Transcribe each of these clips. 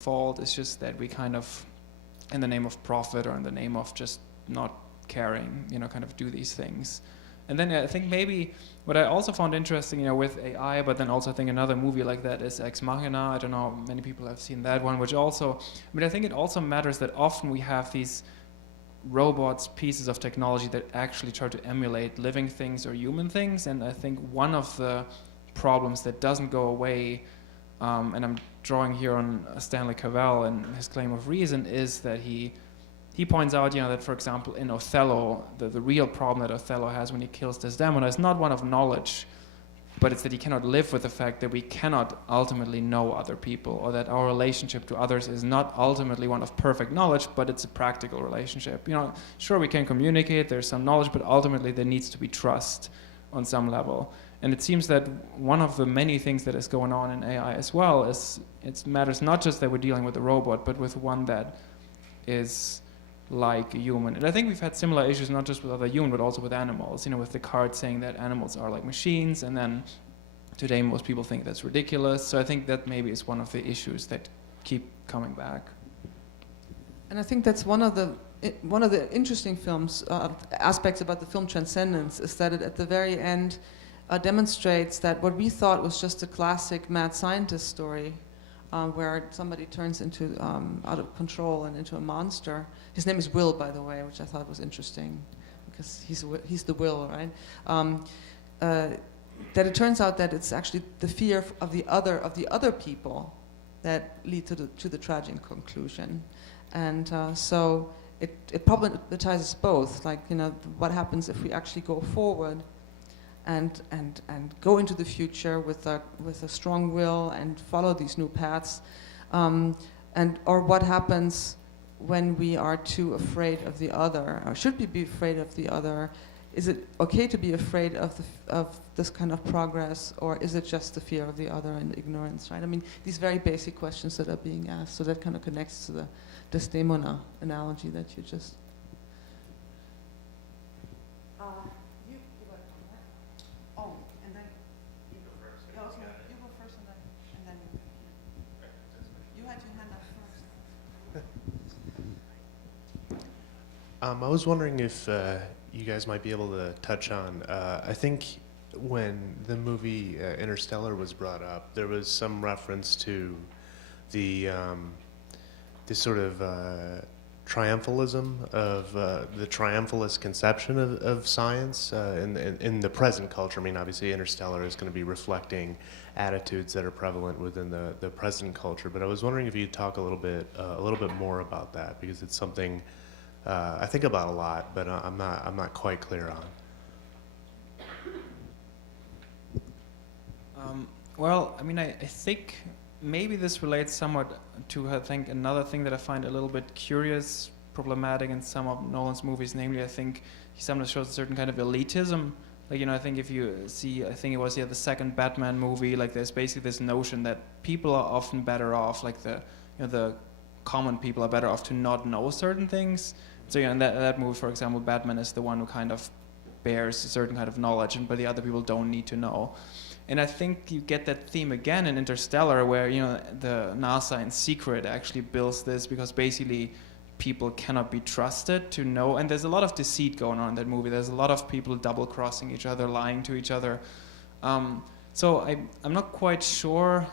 fault. It's just that we kind of, in the name of profit or in the name of just not caring, kind of do these things. And then I think maybe what I also found interesting, with AI, but then also I think another movie like that is Ex Machina. I don't know, many people have seen that one, which also, I think it also matters that often we have these robots, pieces of technology that actually try to emulate living things or human things. And I think one of the problems that doesn't go away, and I'm drawing here on Stanley Cavell and his claim of reason, is that he points out, that, for example, in Othello, the real problem that Othello has when he kills Desdemona is not one of knowledge, but it's that he cannot live with the fact that we cannot ultimately know other people, or that our relationship to others is not ultimately one of perfect knowledge, but it's a practical relationship. Sure, we can communicate, there's some knowledge, but ultimately there needs to be trust on some level. And it seems that one of the many things that is going on in AI as well is it matters not just that we're dealing with a robot, but with one that is like a human. And I think we've had similar issues not just with other humans, but also with animals, with Descartes saying that animals are like machines, and then today most people think that's ridiculous. So I think that maybe is one of the issues that keep coming back. And I think that's one of the interesting films aspects about the film Transcendence, is that it at the very end demonstrates that what we thought was just a classic mad scientist story, where somebody turns into out of control and into a monster. His name is Will, by the way, which I thought was interesting, because he's the Will, right? That it turns out that it's actually the fear of the other people that lead to the tragic conclusion, and so it problematizes both. Like, what happens if we actually go forward and go into the future with a strong will and follow these new paths, or what happens when we are too afraid of the other, or should we be afraid of the other? Is it okay to be afraid of this kind of progress, or is it just the fear of the other and ignorance, right? I mean, these very basic questions that are being asked. So that kind of connects to the Desdemona analogy that you just. I was wondering if you guys might be able to touch on, I think when the movie Interstellar was brought up, there was some reference to the this sort of triumphalism of the triumphalist conception of science in the present culture. I mean, obviously Interstellar is going to be reflecting attitudes that are prevalent within the present culture, but I was wondering if you'd talk a little bit more about that, because it's something I think about a lot, but I'm not quite clear on. Well, I mean, I think maybe this relates somewhat to, I think, another thing that I find a little bit curious, problematic in some of Nolan's movies. Namely, I think he sometimes shows a certain kind of elitism. Like, I think if you see, I think it was the second Batman movie, like there's basically this notion that people are often better off, like the common people are better off to not know certain things. So in that movie, for example, Batman is the one who kind of bears a certain kind of knowledge, but the other people don't need to know. And I think you get that theme again in Interstellar, where the NASA in secret actually builds this because basically people cannot be trusted to know. And there's a lot of deceit going on in that movie. There's a lot of people double-crossing each other, lying to each other. So I'm not quite sure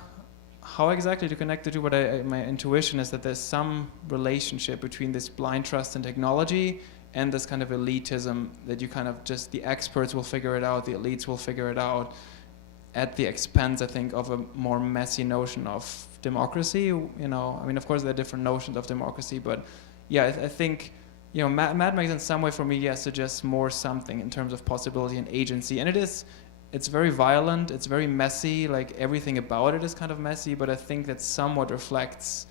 how exactly to connect the two, but my intuition is that there's some relationship between this blind trust in technology and this kind of elitism that you kind of just, the experts will figure it out, the elites will figure it out, at the expense, I think, of a more messy notion of democracy. I mean, of course, there are different notions of democracy, but yeah, I think, Mad Max in some way for me, suggests more something in terms of possibility and agency. And it's very violent, it's very messy, like everything about it is kind of messy, but I think that somewhat reflects,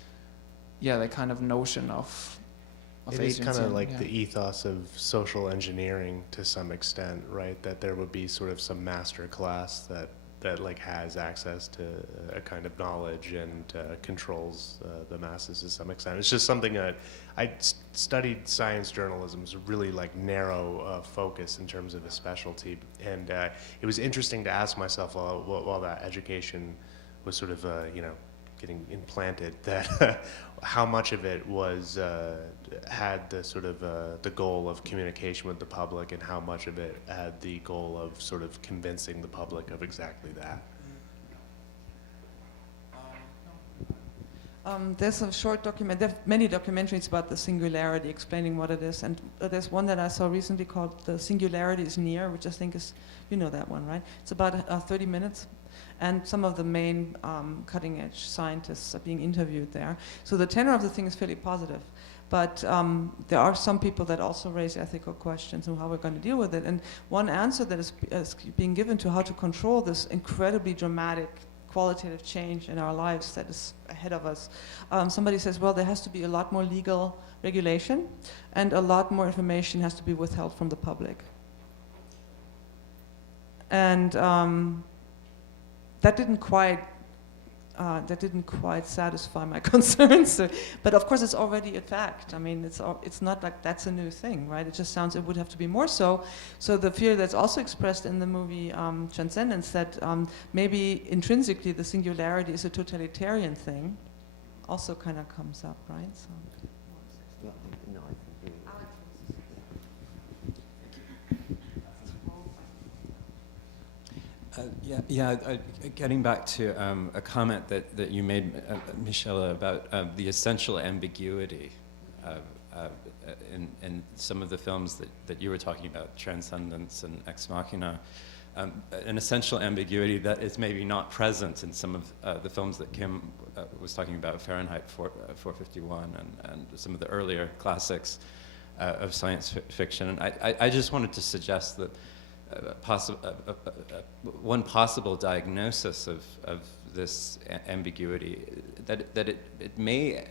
that kind of notion of agency. It is kind of like the ethos of social engineering to some extent, right? That there would be sort of some master class that like has access to a kind of knowledge and controls the masses to some extent. It's just something that I studied science journalism's really like narrow focus in terms of a specialty, and it was interesting to ask myself while that education was sort of getting implanted, that how much of it was had the sort of the goal of communication with the public, and how much of it had the goal of sort of convincing the public of exactly that. There's a short document. There are many documentaries about the singularity, explaining what it is. And there's one that I saw recently called "The Singularity is Near," which I think is, you know that one, right? It's about 30 minutes, and some of the main cutting-edge scientists are being interviewed there. So the tenor of the thing is fairly positive. But there are some people that also raise ethical questions on how we're going to deal with it. And one answer that is being given to how to control this incredibly dramatic qualitative change in our lives that is ahead of us. Somebody says, well, there has to be a lot more legal regulation, and a lot more information has to be withheld from the public. And that didn't quite satisfy my concerns. But of course, it's already a fact. I mean, it's not like that's a new thing, right? It just sounds it would have to be more so. So the fear that's also expressed in the movie Transcendence, that maybe intrinsically the singularity is a totalitarian thing, also kind of comes up, right? So. Getting back to a comment that you made, Michelle, about the essential ambiguity in some of the films that you were talking about, Transcendence and Ex Machina, an essential ambiguity that is maybe not present in some of the films that Kim was talking about, Fahrenheit 451 and some of the earlier classics of science fiction. And I just wanted to suggest that one possible diagnosis of this ambiguity, that it may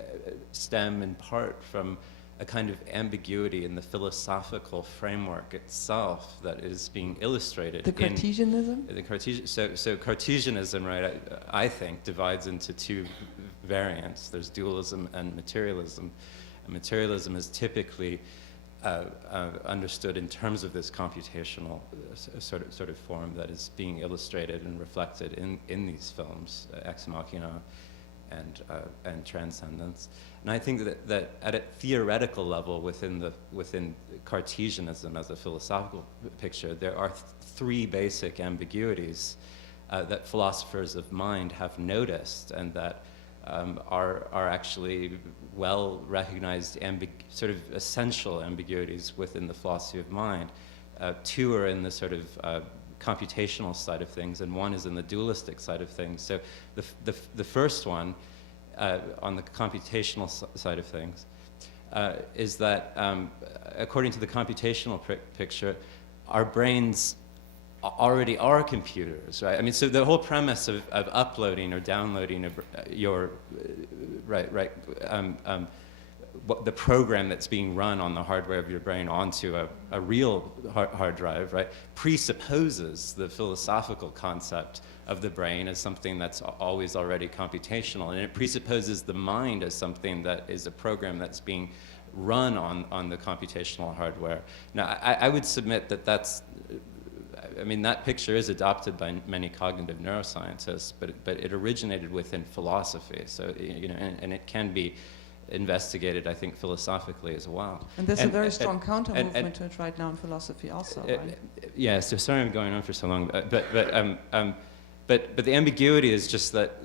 stem in part from a kind of ambiguity in the philosophical framework itself that is being illustrated. The Cartesianism? So Cartesianism, right, I think, divides into two variants. There's dualism and materialism. And materialism is typically understood in terms of this computational sort of form that is being illustrated and reflected in these films, Ex Machina and Transcendence. And I think that at a theoretical level within Cartesianism as a philosophical picture, there are three basic ambiguities that philosophers of mind have noticed, and that are actually well-recognized sort of essential ambiguities within the philosophy of mind. Two are in the sort of computational side of things, and one is in the dualistic side of things. So the first one, on the computational side of things, is that according to the computational picture, our brains already are computers, right? I mean, so the whole premise of uploading or downloading your the program that's being run on the hardware of your brain onto a real hard drive, right, presupposes the philosophical concept of the brain as something that's always already computational, and it presupposes the mind as something that is a program that's being run on the computational hardware. Now, I would submit that picture is adopted by many cognitive neuroscientists, but it originated within philosophy. So, and it can be investigated, I think, philosophically as well. And there's a very strong counter-movement to it right now in philosophy also, right? Yeah, so sorry I'm going on for so long, but the ambiguity is just that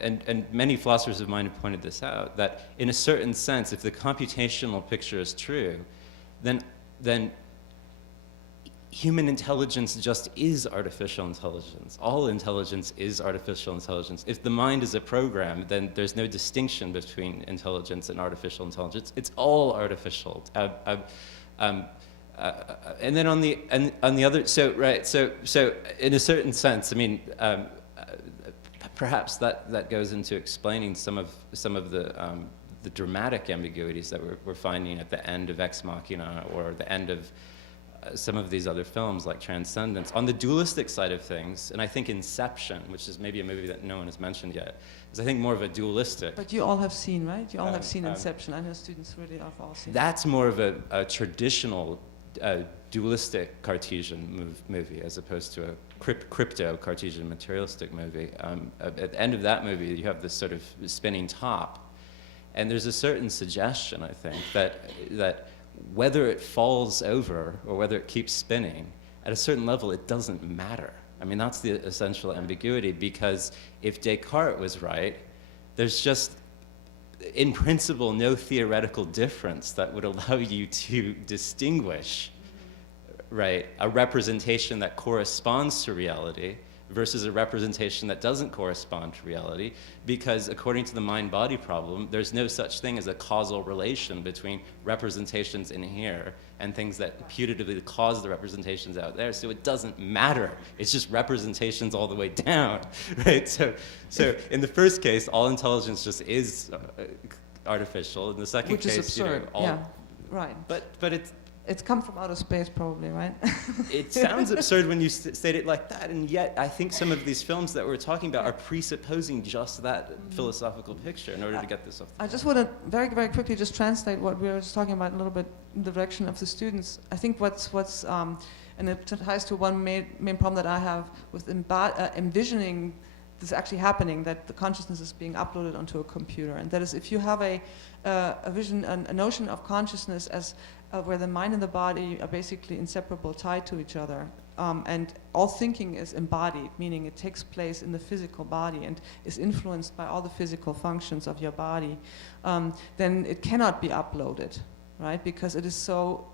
and many philosophers of mind have pointed this out, that in a certain sense, if the computational picture is true, then human intelligence just is artificial intelligence. All intelligence is artificial intelligence. If the mind is a program, then there's no distinction between intelligence and artificial intelligence. It's all artificial. And then on the other, so in a certain sense, I mean, perhaps that goes into explaining some of the dramatic ambiguities that we're finding at the end of Ex Machina, or the end of some of these other films like Transcendence. On the dualistic side of things, and I think Inception, which is maybe a movie that no one has mentioned yet, is I think more of a dualistic. But you all have seen, right? You all have seen Inception. I know students really have all seen. That's more of a traditional dualistic Cartesian movie as opposed to a crypto Cartesian materialistic movie. At the end of that movie, you have this sort of spinning top, and there's a certain suggestion, I think, that whether it falls over or whether it keeps spinning, at a certain level, it doesn't matter. I mean, that's the essential ambiguity, because if Descartes was right, there's just, in principle, no theoretical difference that would allow you to distinguish, right, a representation that corresponds to reality versus a representation that doesn't correspond to reality, because according to the mind-body problem, there's no such thing as a causal relation between representations in here and things that putatively cause the representations out there. So it doesn't matter. It's just representations all the way down, right? So in the first case, all intelligence just is artificial. In the second Which case, is absurd. Yeah, right. But It's come from outer space, probably, right? it sounds absurd when you state it like that, and yet I think some of these films that we're talking about are presupposing just that philosophical picture in order to get this off. I just want to very, very quickly just translate what we were just talking about a little bit in the direction of the students. I think what's and it ties to one main problem that I have with envisioning this actually happening, that the consciousness is being uploaded onto a computer, and that is, if you have a vision, a notion of consciousness as where the mind and the body are basically inseparable, tied to each other, and all thinking is embodied, meaning it takes place in the physical body and is influenced by all the physical functions of your body, then it cannot be uploaded, right? Because it is so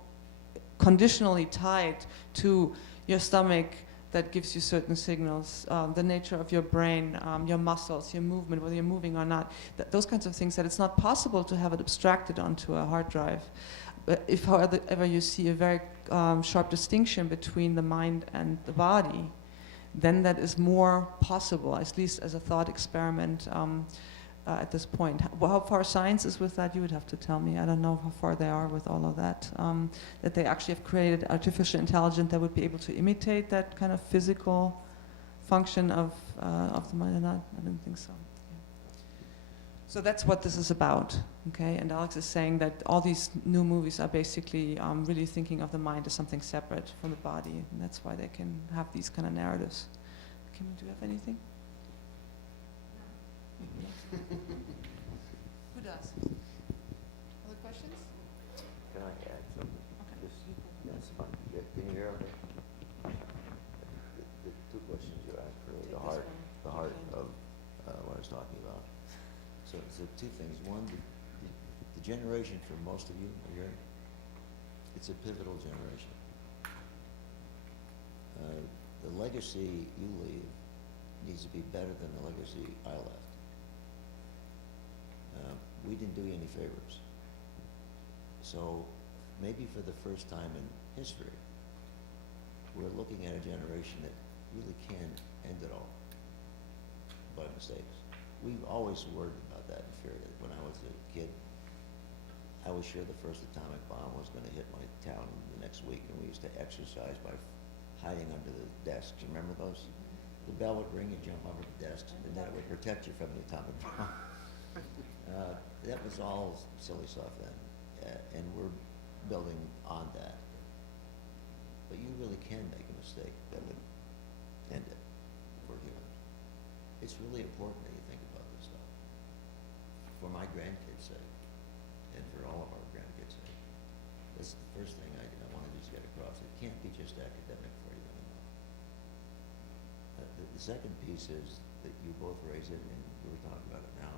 conditionally tied to your stomach that gives you certain signals, the nature of your brain, your muscles, your movement, whether you're moving or not, those kinds of things, that it's not possible to have it abstracted onto a hard drive. If, however, you see a very sharp distinction between the mind and the body, then that is more possible, at least as a thought experiment at this point. How far science is with that, you would have to tell me. I don't know how far they are with all of that. That they actually have created artificial intelligence that would be able to imitate that kind of physical function of the mind or not. I don't think so. So that's what this is about, okay? And Alex is saying that all these new movies are basically really thinking of the mind as something separate from the body, and that's why they can have these kind of narratives. Kim, do you have anything? Who does? Other questions? Can I add something? Okay. That's fine. Yeah, can you hear me? The two questions you asked, really, the heart of what I was talking about. So two things. One, the generation for most of you here, it's a pivotal generation. The legacy you leave needs to be better than the legacy I left. We didn't do you any favors. So maybe for the first time in history, we're looking at a generation that really can end it all by mistakes. We've always worried about that and feared it. When I was a kid, I was sure the first atomic bomb was going to hit my town the next week, and we used to exercise by hiding under the desks. You remember those? The bell would ring, you jump under the desks, and then it would protect you from the atomic bomb. That was all silly stuff then, and we're building on that. But you really can make a mistake that would end it for humans. It's really important that you think about this stuff. For my grandkids' sake, and for all of our grandkids' sake. That's the first thing I wanted to just get across. It can't be just academic for you anymore. The second piece is that you both raise it, and we were talking about it now.